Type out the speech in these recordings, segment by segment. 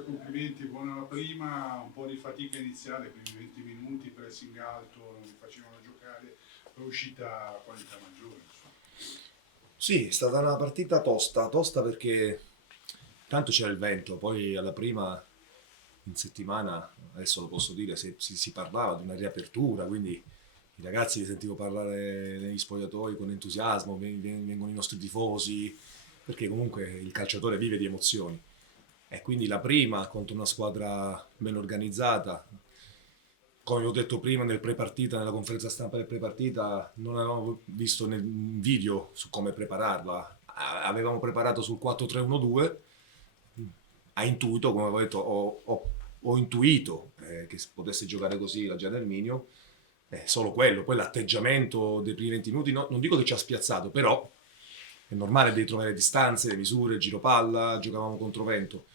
Comunque complimenti, buona la prima, un po' di fatica iniziale, quindi 20 minuti, pressing alto, non vi facevano giocare, poi è uscita la qualità maggiore. Insomma. Sì, è stata una partita tosta, tosta perché tanto c'era il vento, poi alla prima in settimana, adesso lo posso dire, si parlava di una riapertura, quindi i ragazzi li sentivo parlare negli spogliatoi con entusiasmo, vengono i nostri tifosi, perché comunque il calciatore vive di emozioni. E quindi la prima contro una squadra ben organizzata, come ho detto prima nel pre-partita, nella conferenza stampa del pre-partita, non avevamo visto nel video su come prepararla. Avevamo preparato sul 4-3-1-2, a intuito, come avevo detto, ho intuito che potesse giocare così la Gianelminio, solo quello. Poi l'atteggiamento dei primi 20 minuti, non dico che ci ha spiazzato, però è normale di trovare distanze, le misure, il giro palla, giocavamo contro vento.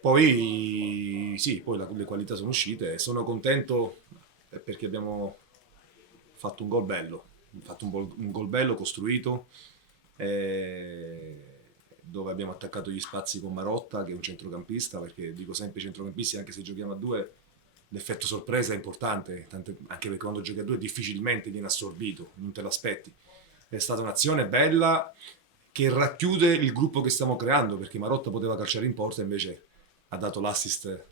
Poi sì, poi le qualità sono uscite e sono contento perché abbiamo fatto un gol bello, fatto un gol bello costruito, dove abbiamo attaccato gli spazi con Marotta che è un centrocampista, perché dico sempre centrocampisti anche se giochiamo a due, l'effetto sorpresa è importante, anche perché quando giochi a due difficilmente viene assorbito, non te l'aspetti. È stata un'azione bella che racchiude il gruppo che stiamo creando, perché Marotta poteva calciare in porta, invece ha dato l'assist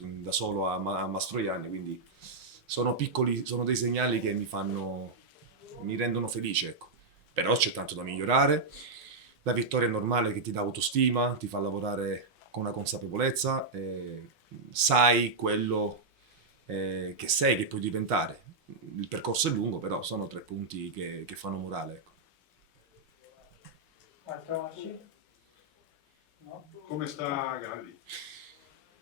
da solo a Mastroianni, quindi sono piccoli, sono dei segnali che mi rendono felice, ecco. Però c'è tanto da migliorare. La vittoria è normale che ti dà autostima, ti fa lavorare con una consapevolezza, sai quello che sei, che puoi diventare. Il percorso è lungo, però sono 3 punti che fanno morale, ecco. Altra voce? No? Come sta Galli?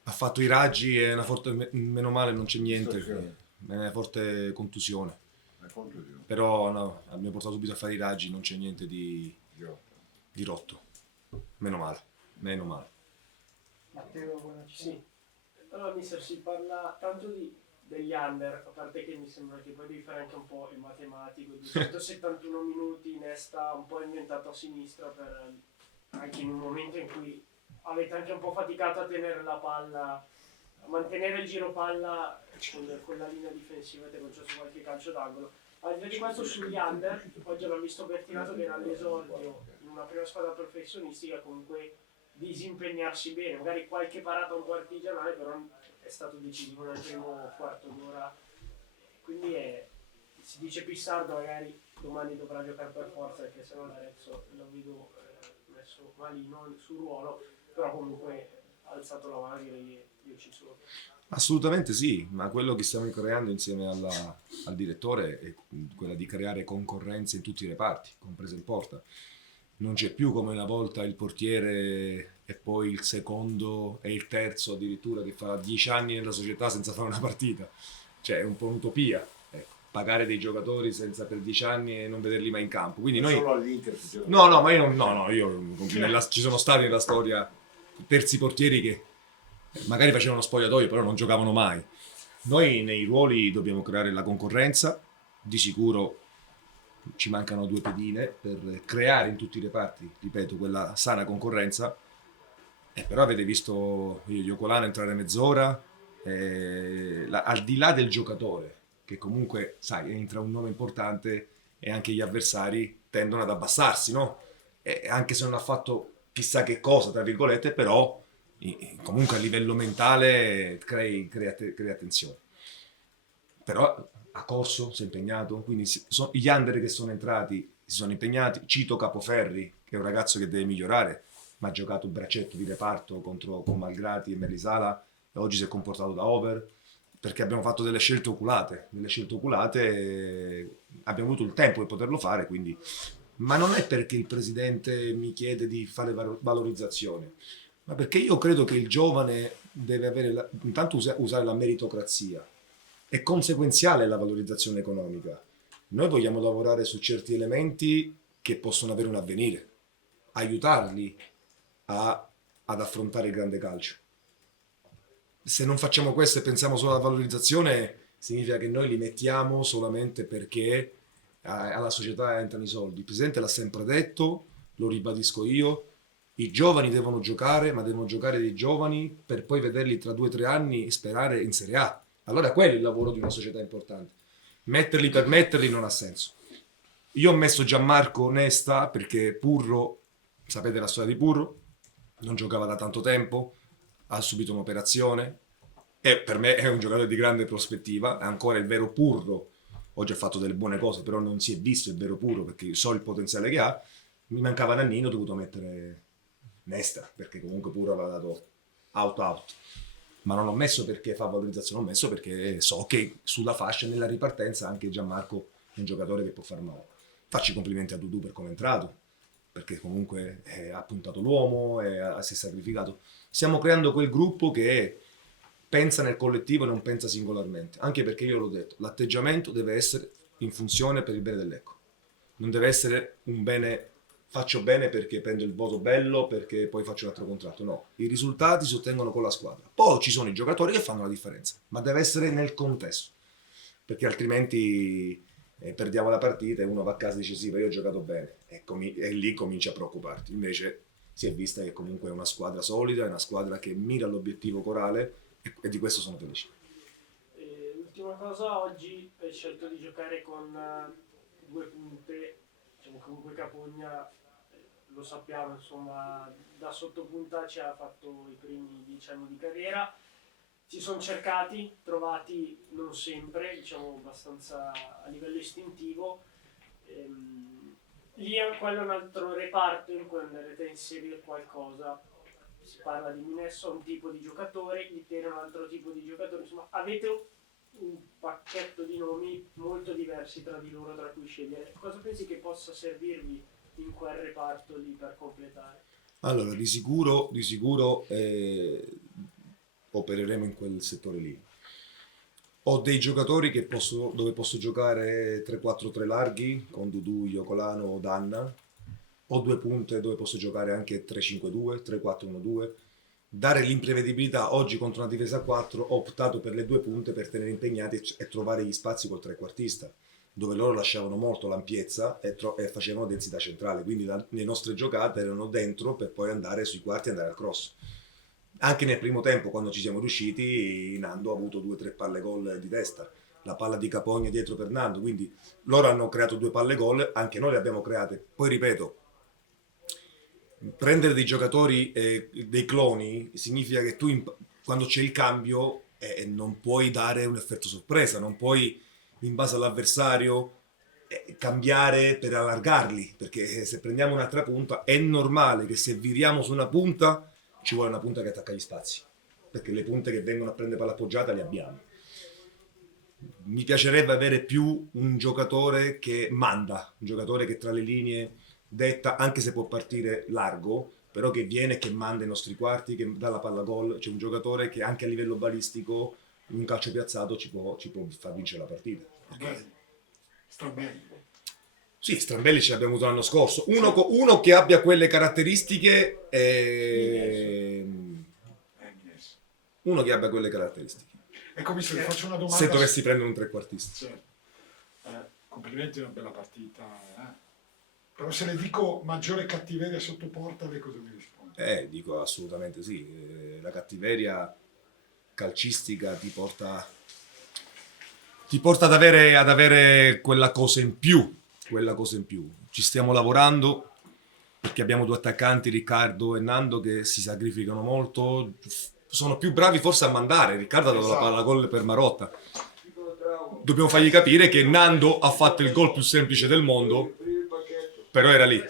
Ha fatto i raggi e una forte, meno male non c'è niente, Distorsione. è una forte contusione. La contusione. Però no, abbiamo portato subito a fare i raggi, non c'è niente Gioco. di rotto. Meno male, meno male. Matteo, buona Sì, allora mister si parla tanto degli under, a parte che mi sembra che poi devi fare anche un po' il matematico, 271 minuti, Nesta un po' inventato a sinistra anche in un momento in cui avete anche un po' faticato a tenere la palla, a mantenere il giro palla con la linea difensiva, avete concesso qualche calcio d'angolo. Al di là di questo sugli under, oggi abbiamo visto Bertinato che era all'esordio in una prima squadra professionistica, comunque disimpegnarsi bene, magari qualche parata un po' artigianale, però è stato decisivo nel primo quarto d'ora. Quindi si dice Pissardo magari domani dovrà giocare per forza, perché sennò l'Arezzo lo vedo messo malino sul ruolo, però comunque ha alzato la mano e gli ho ucciso. Assolutamente sì, ma quello che stiamo creando insieme al direttore è quella di creare concorrenza in tutti i reparti, compreso il porta. Non c'è più come una volta il portiere e poi il secondo e il terzo addirittura che fa 10 anni nella società senza fare una partita. Cioè è un po' un'utopia. Ecco, pagare dei giocatori senza per 10 anni e non vederli mai in campo. Quindi Non noi... solo all'Inter si gioca. No, no, ma io non... No, no, ci sono stati nella storia terzi portieri che magari facevano spogliatoio, però non giocavano mai. Noi nei ruoli dobbiamo creare la concorrenza, di sicuro ci mancano 2 pedine per creare in tutti i reparti, ripeto, quella sana concorrenza. Però avete visto Iocolano entrare mezz'ora, al di là del giocatore, che comunque, sai, entra un nome importante e anche gli avversari tendono ad abbassarsi, no? Anche se non ha fatto chissà che cosa, tra virgolette, però comunque a livello mentale crea tensione. Però ha corso, si è impegnato, quindi gli under che sono entrati si sono impegnati. Cito Capoferri, che è un ragazzo che deve migliorare, ma ha giocato un braccetto di reparto con Malgrati e Melisala e oggi si è comportato da over, perché abbiamo fatto delle scelte oculate, abbiamo avuto il tempo di poterlo fare, quindi... Ma non è perché il presidente mi chiede di fare valorizzazione, ma perché io credo che il giovane deve avere intanto usare la meritocrazia. È conseguenziale la valorizzazione economica. Noi vogliamo lavorare su certi elementi che possono avere un avvenire, aiutarli ad affrontare il grande calcio. Se non facciamo questo e pensiamo solo alla valorizzazione, significa che noi li mettiamo solamente perché alla società entrano i soldi. Il presidente l'ha sempre detto, lo ribadisco io, I giovani devono giocare, ma devono giocare dei giovani per poi vederli tra 2 o 3 anni sperare in Serie A. Allora quello è il lavoro di una società importante. Metterli per metterli non ha senso. Io ho messo Gianmarco Nesta perché Purro, sapete la storia di Purro, non giocava da tanto tempo, ha subito un'operazione e per me è un giocatore di grande prospettiva, è ancora il vero Purro. Oggi ha fatto delle buone cose, però non si è visto il vero Purro perché so il potenziale che ha. Mi mancava Nannino, ho dovuto mettere Nesta perché comunque Purro aveva dato out. Ma non ho messo perché fa valorizzazione, ho messo perché so che sulla fascia, nella ripartenza, anche Gianmarco è un giocatore che può far male. Faccio i complimenti a Dudu per come è entrato, perché comunque ha puntato l'uomo, si è sacrificato. Stiamo creando quel gruppo che pensa nel collettivo e non pensa singolarmente, anche perché io l'ho detto, l'atteggiamento deve essere in funzione per il bene del Lecco. Non deve essere un bene, faccio bene perché prendo il voto bello, perché poi faccio un altro contratto. No, i risultati si ottengono con la squadra. Poi ci sono i giocatori che fanno la differenza, ma deve essere nel contesto, perché altrimenti perdiamo la partita e uno va a casa e dice sì, ma io ho giocato bene e lì comincia a preoccuparti. Invece si è vista che comunque è una squadra solida, è una squadra che mira all'obiettivo corale e di questo sono felice. L'ultima cosa, oggi hai scelto di giocare con 2 punte, diciamo comunque Capogna, lo sappiamo, insomma, da sottopunta ci ha fatto i primi 10 anni di carriera. Si sono cercati, trovati non sempre, diciamo abbastanza a livello istintivo. Lì quello è un altro reparto in cui andrete a inserire qualcosa. Si parla di Minesso, un tipo di giocatore, Guittieri un altro tipo di giocatore, insomma avete un pacchetto di nomi molto diversi tra di loro tra cui scegliere. Cosa pensi che possa servirvi in quel reparto lì per completare? Allora, di sicuro opereremo in quel settore lì. Ho dei giocatori dove posso giocare 3-4-3 larghi con Dudu, Iocolano o Danna. Ho 2 punte dove posso giocare anche 3-5-2, 3-4-1-2. Dare l'imprevedibilità. Oggi contro una difesa a 4 ho optato per le 2 punte per tenere impegnati e trovare gli spazi col trequartista, dove loro lasciavano molto l'ampiezza e facevano densità centrale, quindi le nostre giocate erano dentro per poi andare sui quarti e andare al cross. Anche nel primo tempo, quando ci siamo riusciti, Nando ha avuto 2 o 3 palle gol di testa, la palla di Capogna dietro per Nando, quindi loro hanno creato 2 palle gol, anche noi le abbiamo create. Poi ripeto, prendere dei giocatori, dei cloni, significa che tu quando c'è il cambio non puoi dare un effetto sorpresa, non puoi in base all'avversario cambiare per allargarli, perché se prendiamo un'altra punta è normale che se viriamo su una punta ci vuole una punta che attacca gli spazi, perché le punte che vengono a prendere palla appoggiata le abbiamo. Mi piacerebbe avere più un giocatore che manda, un giocatore che tra le linee detta, anche se può partire largo, però che viene e che manda i nostri quarti, che dà la palla gol. C'è un giocatore che anche a livello balistico in un calcio piazzato ci può far vincere la partita. Strambelli. Sì, Strambelli ce l'abbiamo avuto l'anno scorso. Uno che abbia quelle caratteristiche uno che abbia quelle caratteristiche. E come se le faccio una domanda. Se dovessi prendere un trequartista. Sì. Complimenti, una bella partita. Però se le dico maggiore cattiveria sotto porta, lei cosa mi risponde? Dico assolutamente sì. La cattiveria calcistica ti porta ad avere quella cosa in più. Ci stiamo lavorando perché abbiamo 2 attaccanti, Riccardo e Nando, che si sacrificano molto. Sono più bravi forse a mandare. Riccardo ha dato la palla gol per Marotta. Dobbiamo fargli capire che Nando ha fatto il gol più semplice del mondo, però era lì.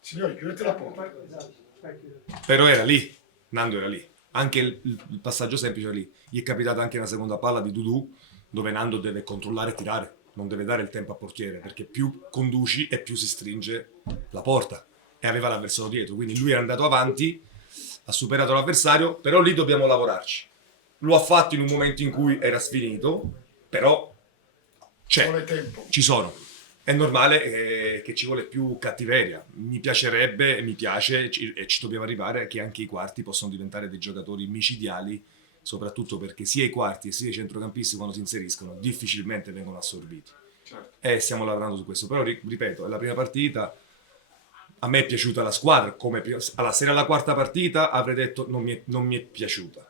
Signori, chiudete la porta. Però era lì. Nando era lì. Anche il passaggio semplice era lì. Gli è capitata anche una seconda palla di Dudu, dove Nando deve controllare e tirare. Non deve dare il tempo a portiere, perché più conduci e più si stringe la porta. E aveva l'avversario dietro, quindi lui è andato avanti, ha superato l'avversario, però lì dobbiamo lavorarci. Lo ha fatto in un momento in cui era sfinito, però Vuole tempo. ci sono. È normale che ci vuole più cattiveria. Mi piacerebbe, mi piace e ci dobbiamo arrivare che anche i quarti possono diventare dei giocatori micidiali, soprattutto perché sia i quarti e sia i centrocampisti quando si inseriscono difficilmente vengono assorbiti. Certo. E stiamo lavorando su questo, però ripeto, è la prima partita. a me è piaciuta la squadra, alla sera alla quarta partita avrei detto non mi è piaciuta.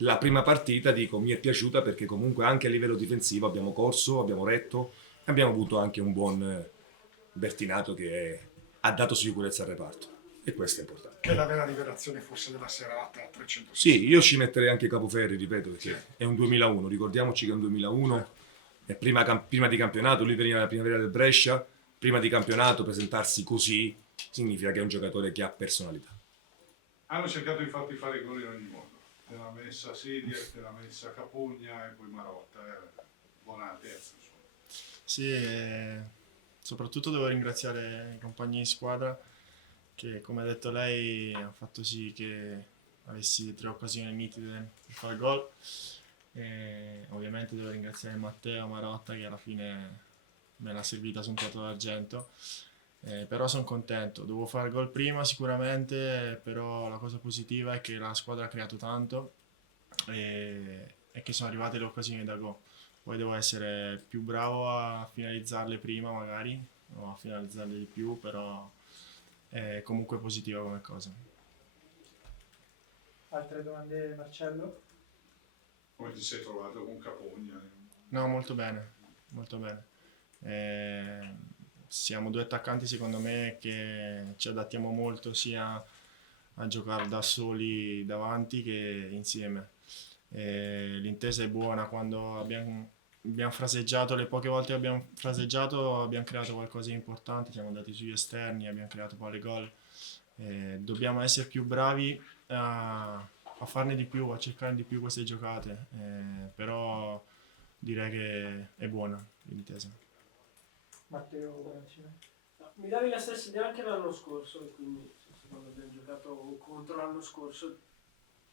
La prima partita dico mi è piaciuta perché comunque anche a livello difensivo abbiamo corso, abbiamo retto e abbiamo avuto anche un buon Bertinato che ha dato sicurezza al reparto e questo è importante. Che è la vera rivelazione forse della serata a 360. Sì, io ci metterei anche Capoferri, ripeto, perché è un 2001, ricordiamoci che è un 2001, è prima di campionato, lui veniva dalla primavera del Brescia, prima di campionato presentarsi così significa che è un giocatore che ha personalità. Hanno cercato di farti fare gol in ogni modo. Te l'ha messa Sedia, te l'ha messa Capogna e poi Marotta. Buona terza, insomma. Sì, soprattutto devo ringraziare i compagni di squadra che, come ha detto lei, hanno fatto sì che avessi 3 occasioni nitide per fare gol. E ovviamente devo ringraziare Matteo Marotta che alla fine me l'ha servita su un piatto d'argento. Però sono contento, dovevo fare gol prima sicuramente, però la cosa positiva è che la squadra ha creato tanto e che sono arrivate le occasioni da gol. Poi devo essere più bravo a finalizzarle prima magari, o a finalizzarle di più, però è comunque positiva come cosa. Altre domande, Marcello? Come ti sei trovato con Capogna? No, molto bene, molto bene. Siamo 2 attaccanti secondo me che ci adattiamo molto sia a giocare da soli davanti che insieme. L'intesa è buona, quando abbiamo fraseggiato, le poche volte che abbiamo fraseggiato abbiamo creato qualcosa di importante, siamo andati sugli esterni, abbiamo creato palle gol. Dobbiamo essere più bravi a farne di più, a cercare di più queste giocate, però direi che è buona l'intesa. Matteo Bonaccini? Mi davi la stessa idea anche l'anno scorso, e quindi quando abbiamo giocato contro l'anno scorso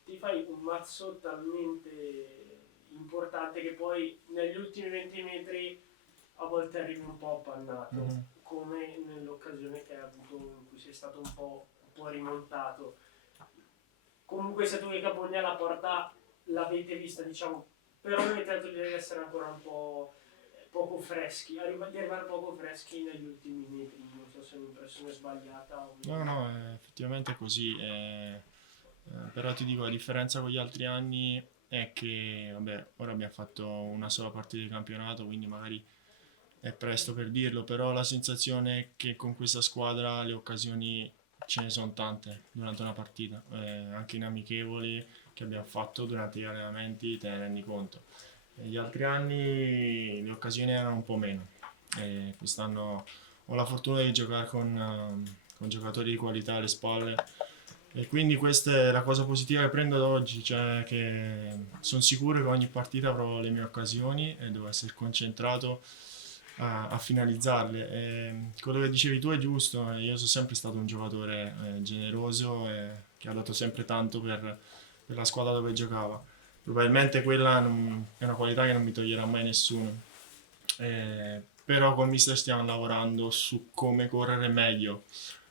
ti fai un mazzo talmente importante che poi negli ultimi 20 metri a volte arrivi un po' appannato, come nell'occasione che hai avuto in cui sei stato un po' rimontato. Comunque se tu che Capogna la porta l'avete vista, diciamo, però mi avete detto di essere ancora un po' poco freschi, di arrivare poco freschi negli ultimi metri, non so se è un'impressione sbagliata o... No, effettivamente è così, però ti dico, la differenza con gli altri anni è che, vabbè, ora abbiamo fatto una sola partita di campionato, quindi magari è presto per dirlo, però la sensazione è che con questa squadra le occasioni ce ne sono tante durante una partita, anche in amichevoli che abbiamo fatto durante gli allenamenti te ne rendi conto. Gli altri anni le occasioni erano un po' meno. Quest'anno ho la fortuna di giocare con giocatori di qualità alle spalle e quindi questa è la cosa positiva che prendo ad oggi, cioè che sono sicuro che ogni partita avrò le mie occasioni e devo essere concentrato a finalizzarle. Quello che dicevi tu è giusto, io sono sempre stato un giocatore generoso e che ha dato sempre tanto per la squadra dove giocava. Probabilmente quella è una qualità che non mi toglierà mai nessuno, però con mister stiamo lavorando su come correre meglio,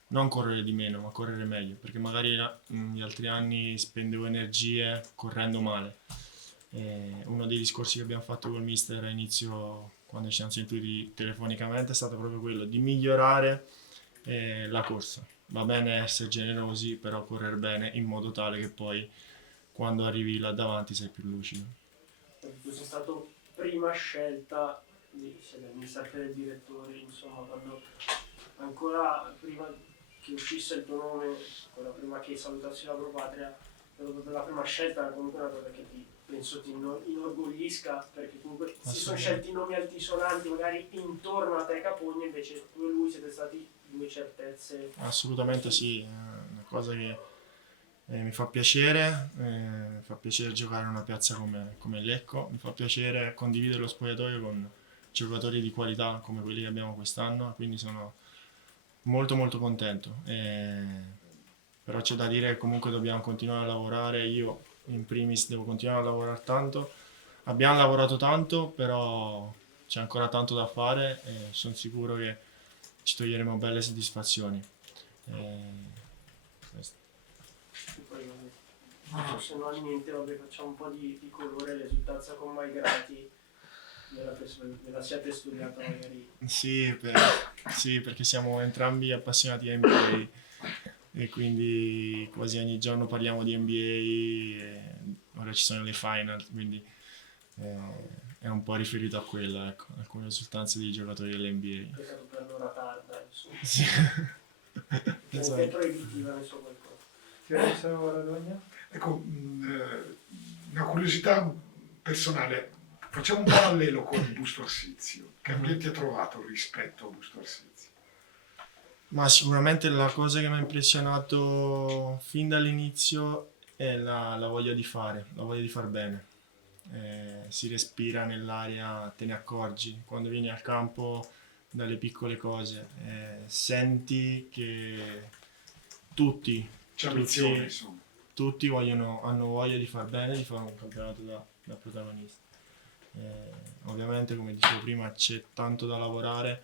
non correre di meno ma correre meglio, perché magari negli altri anni spendevo energie correndo male. Uno dei discorsi che abbiamo fatto col mister a inizio, quando ci siamo sentiti telefonicamente, è stato proprio quello di migliorare la corsa. Va bene essere generosi, però correre bene in modo tale che poi quando arrivi là davanti sei più lucido. Tu sei stato prima scelta del direttore, insomma, quando ancora prima che uscisse il tuo nome, ancora prima che salutassi la Propatria, la prima scelta era comunque una cosa che penso ti inorgoglisca, perché comunque si sono scelti nomi altisonanti magari intorno a te Capogna, invece tu e lui siete stati 2 certezze. Assolutamente sì, è una cosa che mi fa piacere giocare in una piazza come Lecco, mi fa piacere condividere lo spogliatoio con giocatori di qualità come quelli che abbiamo quest'anno, quindi sono molto molto contento. Però c'è da dire che comunque dobbiamo continuare a lavorare, io in primis devo continuare a lavorare tanto, abbiamo lavorato tanto, però c'è ancora tanto da fare e sono sicuro che ci toglieremo belle soddisfazioni. Se no niente, vabbè, facciamo un po' di colore, l'esultanza con Maigrati ve la siate studiata magari. Sì, sì, perché siamo entrambi appassionati di NBA e quindi quasi ogni giorno parliamo di NBA e ora ci sono le final, quindi è un po' riferito a quella, ecco, alcune risultanze dei giocatori dell'NBA. Peccato per l'ora tarda, insomma. Sì. È Esatto. proibitiva, ne so qualcosa. Fiorenzo Radogna. Ecco, una curiosità personale. Facciamo un parallelo con Busto Arsizio. Che ambiente ha trovato rispetto a Busto Arsizio? Ma sicuramente la cosa che mi ha impressionato fin dall'inizio è la voglia di fare, la voglia di far bene. Si respira nell'aria, te ne accorgi quando vieni al campo dalle piccole cose, senti che tutti, C'è ambizione, tutti, insomma. tutti hanno voglia di far bene, di fare un campionato da protagonista. Ovviamente, come dicevo prima, c'è tanto da lavorare,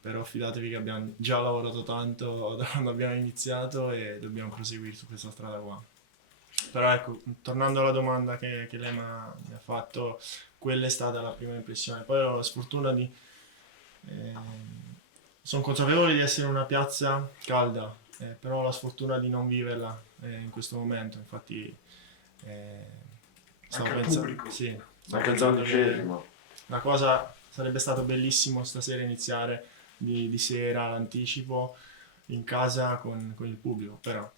però fidatevi che abbiamo già lavorato tanto da quando abbiamo iniziato e dobbiamo proseguire su questa strada qua. Però ecco, tornando alla domanda che lei mi ha fatto, quella è stata la prima impressione. Poi ho la sfortuna di... sono consapevole di essere in una piazza calda, però ho la sfortuna di non viverla in questo momento. Infatti Anche al pubblico. sì, Ma che pensando che dodicesimo. la cosa sarebbe stato bellissimo stasera iniziare di sera l'anticipo in casa con il pubblico, però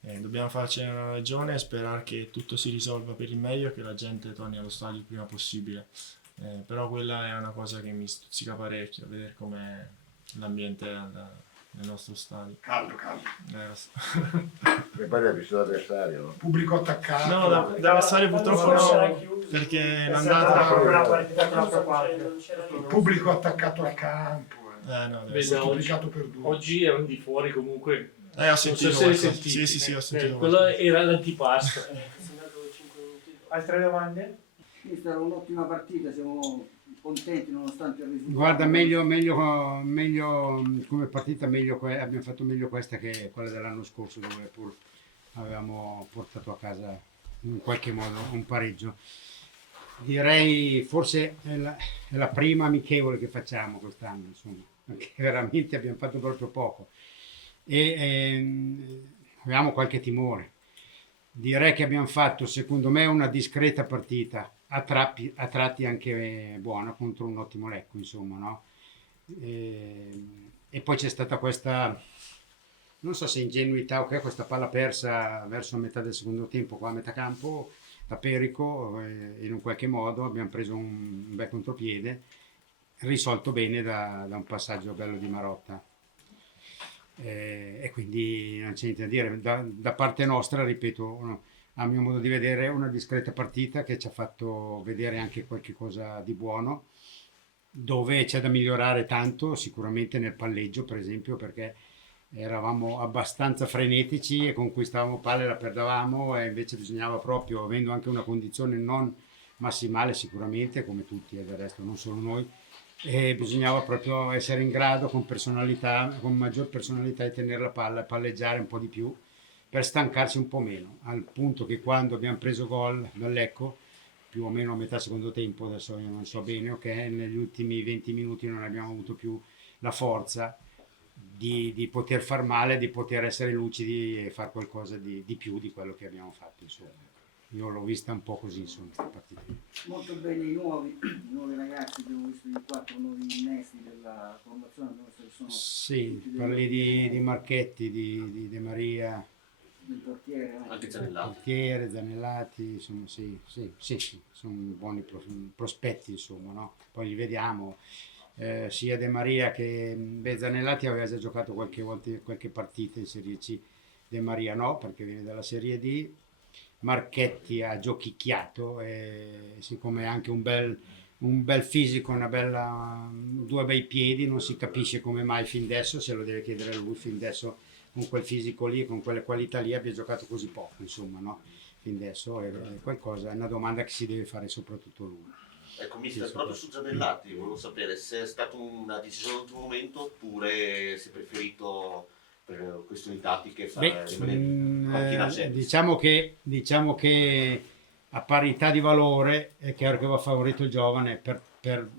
dobbiamo farcene una ragione e sperare che tutto si risolva per il meglio e che la gente torni allo stadio il prima possibile. Però quella è una cosa che mi stuzzica parecchio, a vedere com'è l'ambiente nel nostro stadio. Caldo, caldo. Lo so. E poi l'hai visto l'avversario, no? Pubblico attaccato. No, l'avversario purtroppo Forse era no, chiuso. perché È l'andata... stata proprio una partita Non troppo qualche. c'era Pubblico attaccato al campo. no, deve Vedi, essere- Moltiplicato per due. Oggi erano di fuori comunque. ho sentito Non so se li qualcosa. sentiti. Sì, ho sentito Quello qualcosa. era l'antipasto. segnato 5 minuti. Altre domande? Questa era un'ottima partita, siamo contenti nonostante il risultato. Guarda, meglio come partita, abbiamo fatto meglio questa che quella dell'anno scorso, dove pur avevamo portato a casa in qualche modo un pareggio. Direi forse è la prima amichevole che facciamo quest'anno, insomma, perché veramente abbiamo fatto proprio poco e avevamo qualche timore. Direi che abbiamo fatto, secondo me, una discreta partita, a tratti anche buona, contro un ottimo Lecco, insomma, no? E poi c'è stata questa, non so se ingenuità o che, questa palla persa verso metà del secondo tempo, qua a metà campo, da Perico, in un qualche modo abbiamo preso un bel contropiede, risolto bene da un passaggio bello di Marotta. E quindi non c'è niente da dire. Da parte nostra, ripeto, no, a mio modo di vedere, una discreta partita che ci ha fatto vedere anche qualche cosa di buono, dove c'è da migliorare tanto, sicuramente nel palleggio, per esempio, perché eravamo abbastanza frenetici e conquistavamo palle, la perdavamo, e invece bisognava proprio, avendo anche una condizione non massimale sicuramente, come tutti e del resto, non solo noi, e bisognava proprio essere in grado con personalità, con maggior personalità, di tenere la palla e palleggiare un po' di più per stancarsi un po' meno, al punto che quando abbiamo preso gol dal Lecco, più o meno a metà secondo tempo, adesso io non so bene, ok, negli ultimi 20 minuti non abbiamo avuto più la forza di poter far male, di poter essere lucidi e fare qualcosa di più di quello che abbiamo fatto, insomma. Io l'ho vista un po' così, insomma, questa partita. Molto bene i nuovi ragazzi, abbiamo visto i 4 nuovi innesti della formazione, abbiamo visto che sono Sì, tutti parli di Marchetti, di De Maria, del portiere, Anche Zanellati. portiere, Zanellati, insomma, sì, sono buoni prospetti, insomma, no? Poi li vediamo, sia De Maria che Zanellati aveva già giocato qualche volta qualche partita in Serie C, De Maria no, perché viene dalla Serie D. Marchetti ha giochicchiato, e siccome ha anche un bel fisico, due bei piedi, non si capisce come mai fin adesso, se lo deve chiedere a lui, fin adesso con quel fisico lì, con quelle qualità lì abbia giocato così poco, insomma, no? Fin adesso è qualcosa, è una domanda che si deve fare soprattutto lui. Ecco, mister, proprio su Zanellati, volevo sapere se è stata una decisione all'ultimo momento oppure se è preferito per questioni tattiche rimanere in panchina sempre. Diciamo che a parità di valore è chiaro che va favorito il giovane per per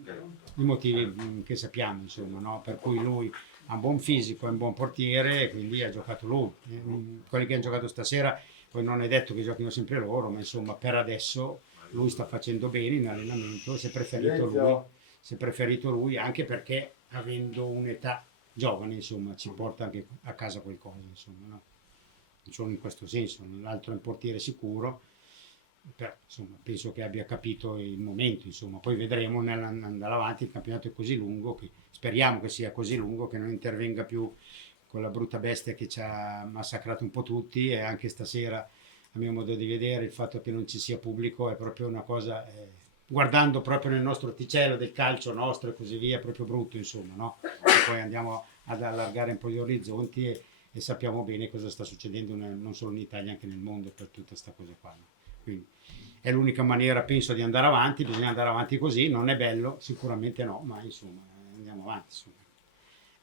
i motivi che sappiamo, insomma, no? Per cui lui ha un buon fisico, è un buon portiere, e quindi ha giocato lui. Quelli che hanno giocato stasera, poi non è detto che giochino sempre loro, ma insomma per adesso lui sta facendo bene in allenamento, si è preferito lui anche perché avendo un'età giovane, insomma, ci porta anche a casa qualcosa, insomma, no? Non solo in questo senso, l'altro è un portiere sicuro, però insomma, penso che abbia capito il momento, insomma. Poi vedremo nell'andare avanti, il campionato è così lungo, che speriamo che sia così lungo, che non intervenga più quella brutta bestia che ci ha massacrato un po' tutti, e anche stasera, a mio modo di vedere, il fatto che non ci sia pubblico è proprio una cosa, guardando proprio nel nostro orticello del calcio nostro e così via, è proprio brutto, insomma, no? E poi andiamo ad allargare un po' gli orizzonti e sappiamo bene cosa sta succedendo non solo in Italia, anche nel mondo per tutta questa cosa qua, no? Quindi è l'unica maniera, penso, di andare avanti, bisogna andare avanti così, non è bello, sicuramente no, ma insomma andiamo avanti, insomma,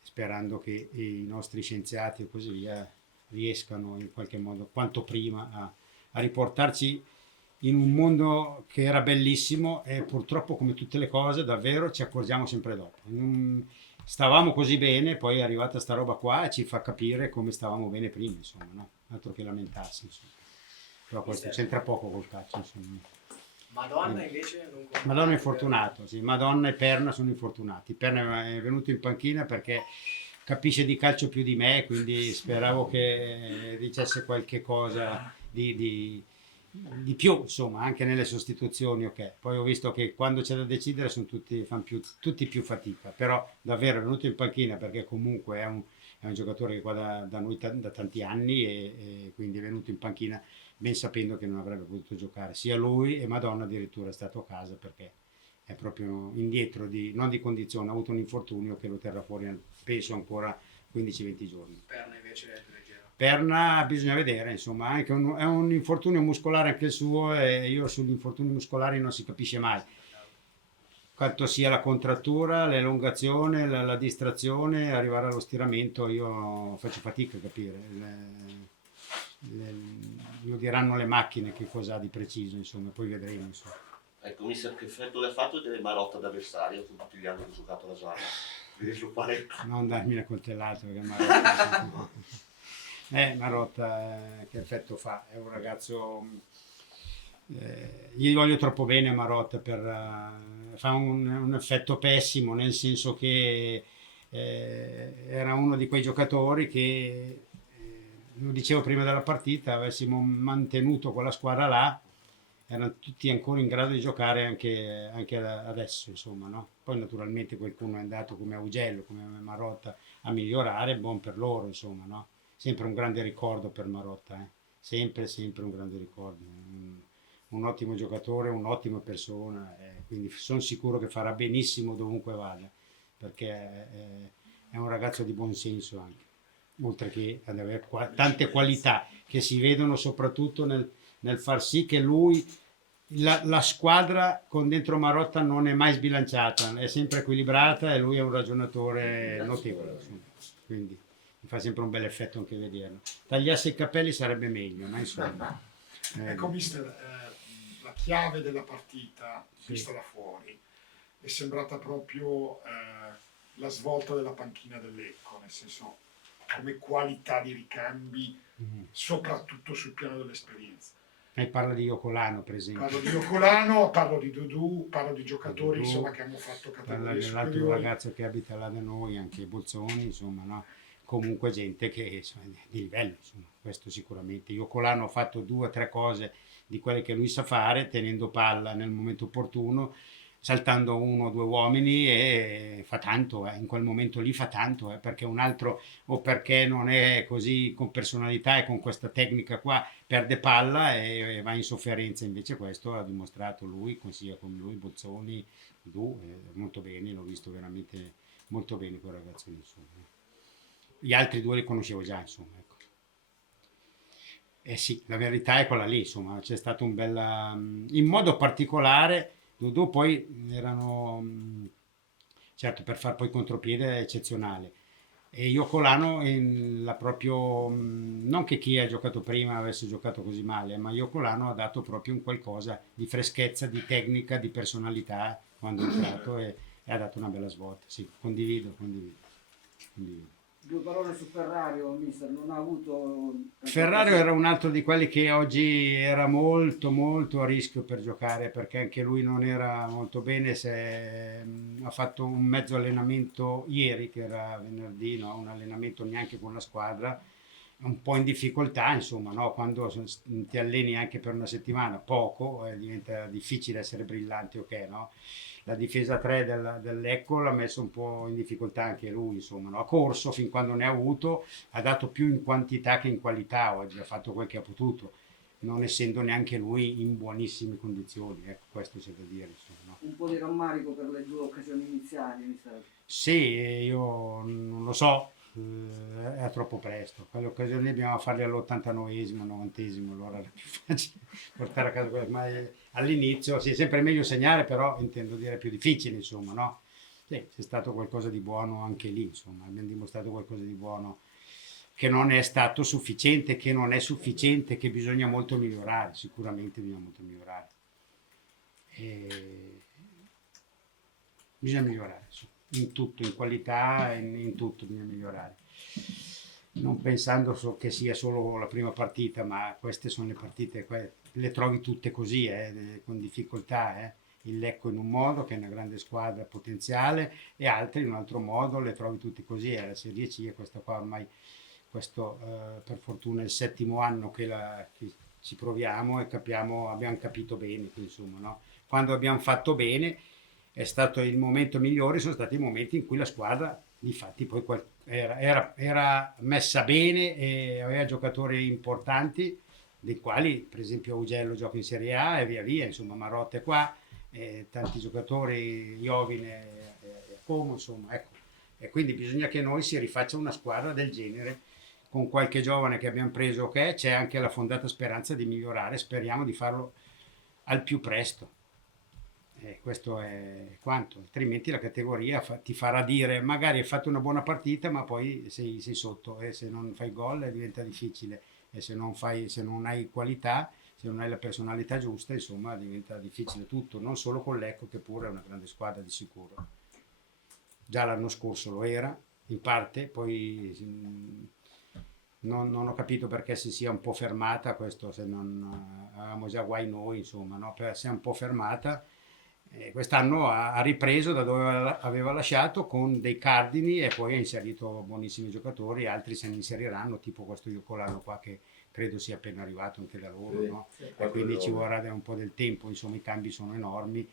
sperando che i nostri scienziati e così via riescano in qualche modo quanto prima a riportarci in un mondo che era bellissimo, e purtroppo, come tutte le cose, davvero ci accorgiamo sempre dopo. Stavamo così bene, poi è arrivata sta roba qua e ci fa capire come stavamo bene prima, insomma, no? Altro che lamentarsi, insomma. Però questo c'entra poco col calcio, insomma. Madonna invece non Madonna è infortunato, sì. Madonna e Perna sono infortunati. Perna è venuto in panchina perché capisce di calcio più di me, quindi speravo che dicesse qualche cosa di più, insomma, anche nelle sostituzioni, ok. Poi ho visto che quando c'è da decidere sono tutti più fatica, però davvero è venuto in panchina perché comunque è un giocatore che qua da noi da tanti anni, e quindi è venuto in panchina ben sapendo che non avrebbe potuto giocare. Sia lui e Madonna addirittura è stato a casa perché è proprio indietro, non di condizione, ha avuto un infortunio che lo terrà fuori, penso, ancora 15-20 giorni. Perna invece è più leggero. Perna bisogna vedere, insomma, anche è un infortunio muscolare anche il suo, e io sugli infortuni muscolari non si capisce mai quanto sia la contrattura, l'elongazione, la distrazione, arrivare allo stiramento. Io faccio fatica a capire, lo diranno le macchine che cosa ha di preciso, insomma, poi vedremo, insomma. Ecco, mister, che effetto le ha fatto delle Marotta d'avversario con tutti gli anni che ha giocato alla Sala? Non darmi una coltellata perché Marotta che effetto fa? È un ragazzo, gli voglio troppo bene a Marotta, fa un effetto pessimo, nel senso che era uno di quei giocatori che, lo dicevo prima della partita, avessimo mantenuto quella squadra là, erano tutti ancora in grado di giocare anche adesso, insomma, no? Poi naturalmente qualcuno è andato come Augello, come Marotta, a migliorare, buon per loro, insomma, no? Sempre un grande ricordo per Marotta, sempre un grande ricordo, un ottimo giocatore, un'ottima persona, quindi sono sicuro che farà benissimo dovunque vada, perché è un ragazzo di buon senso anche, oltre che ad avere tante qualità che si vedono soprattutto nel far sì che lui, la squadra con dentro Marotta non è mai sbilanciata, è sempre equilibrata, e lui è un ragionatore notevole, insomma. Quindi mi fa sempre un bel effetto anche vederlo. Tagliasse i capelli sarebbe meglio, ma insomma. Ecco, mister, la chiave della partita, vista da fuori, è sembrata proprio la svolta della panchina del Lecco, nel senso, come qualità di ricambi, soprattutto sul piano dell'esperienza. Parla di Iocolano, per esempio. Parlo di Iocolano, parlo di Dudu, parlo di giocatori insomma, che hanno fatto parla categorie dell'altro superiori. ragazzo che abita là da noi, anche Bolzoni, insomma, no? Comunque gente che insomma, di livello, insomma, questo sicuramente. Iocolano ha fatto 2 o 3 cose di quelle che lui sa fare, tenendo palla nel momento opportuno, saltando 1 o 2 uomini, e fa tanto, in quel momento lì fa tanto, perché un altro, o perché non è così con personalità e con questa tecnica qua, perde palla e va in sofferenza. Invece questo ha dimostrato lui, sia con lui, Bolzoni, molto bene, l'ho visto veramente molto bene quel ragazzo lì, insomma. Gli altri 2 li conoscevo già, insomma, ecco. Sì, la verità è quella lì, insomma, c'è stato un bel, in modo particolare, Dudu poi erano, certo, per far poi contropiede è eccezionale, e Iocolano proprio, non che chi ha giocato prima avesse giocato così male, ma Iocolano ha dato proprio un qualcosa di freschezza, di tecnica, di personalità, quando è entrato e ha dato una bella svolta. Sì, condivido. 2 parole su Ferrario, mister, non ha avuto... Ferrario era un altro di quelli che oggi era molto molto a rischio per giocare, perché anche lui non era molto bene. Ha fatto un mezzo allenamento ieri, che era venerdì, no? Un allenamento neanche con la squadra, un po' in difficoltà, insomma, no? Quando ti alleni anche per una settimana, poco, diventa difficile essere brillanti, ok, no? La difesa 3 del Lecco l'ha messo un po' in difficoltà anche lui, insomma, no? Ha corso fin quando ne ha avuto, ha dato più in quantità che in qualità oggi, ha fatto quel che ha potuto, non essendo neanche lui in buonissime condizioni, ecco, questo c'è da dire, insomma, no? Un po' di rammarico per le 2 occasioni iniziali, mister. Sì, io non lo so, è troppo presto. Quelle occasioni dobbiamo farle all'89esimo, 90esimo, allora era più facile portare a casa quelle, ma all'inizio sì, è sempre meglio segnare, però intendo dire più difficile, insomma, no? Sì, c'è stato qualcosa di buono anche lì, insomma, abbiamo dimostrato qualcosa di buono, che non è stato sufficiente, che non è sufficiente, che bisogna molto migliorare, sicuramente bisogna molto migliorare. Bisogna migliorare, insomma, in tutto, in qualità, in tutto bisogna migliorare. Non pensando che sia solo la prima partita, ma queste sono le partite, le trovi tutte così, con difficoltà. Il Lecco in un modo, che è una grande squadra potenziale, e altri in un altro modo, le trovi tutte così. È la Serie C, e questa qua ormai, per fortuna è il 7° anno che ci proviamo e abbiamo capito bene, insomma, no? Quando abbiamo fatto bene è stato il momento migliore, sono stati i momenti in cui la squadra difatti poi era messa bene e aveva giocatori importanti, dei quali per esempio Augello gioca in Serie A e via via, insomma, Marotta è qua, tanti giocatori, Iovine e Como, insomma, ecco. E quindi bisogna che noi si rifaccia una squadra del genere, con qualche giovane che abbiamo preso, che c'è anche la fondata speranza di migliorare, speriamo di farlo al più presto. Questo è quanto, altrimenti la categoria ti farà dire magari hai fatto una buona partita, ma poi sei sotto, e se non fai gol diventa difficile, e se non hai qualità, se non hai la personalità giusta, insomma, diventa difficile tutto, non solo con l'Ecco, che pure è una grande squadra di sicuro. Già l'anno scorso lo era, in parte, poi non ho capito perché si sia un po' fermata, questo se non avevamo già guai noi, insomma, no? Si è un po' fermata. Quest'anno ha ripreso da dove aveva lasciato, con dei cardini, e poi ha inserito buonissimi giocatori, altri se ne inseriranno, tipo questo Iocolano qua, che credo sia appena arrivato anche da loro, sì, no? Sì, E quindi ci vorrà un po' del tempo, insomma, i cambi sono enormi,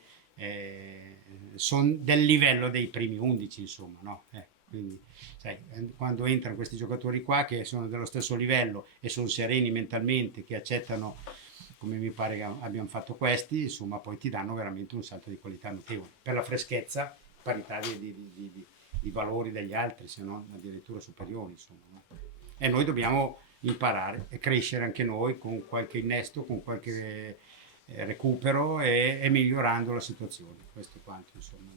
sono del livello dei primi 11, insomma, no? Quindi sai, quando entrano questi giocatori qua che sono dello stesso livello e sono sereni mentalmente, che accettano, come mi pare che abbiamo fatto questi, insomma, poi ti danno veramente un salto di qualità notevole, per la freschezza, parità di valori degli altri, se non addirittura superiori, insomma, no? E noi dobbiamo imparare e crescere anche noi, con qualche innesto, con qualche recupero, e migliorando la situazione. Questo è quanto, insomma.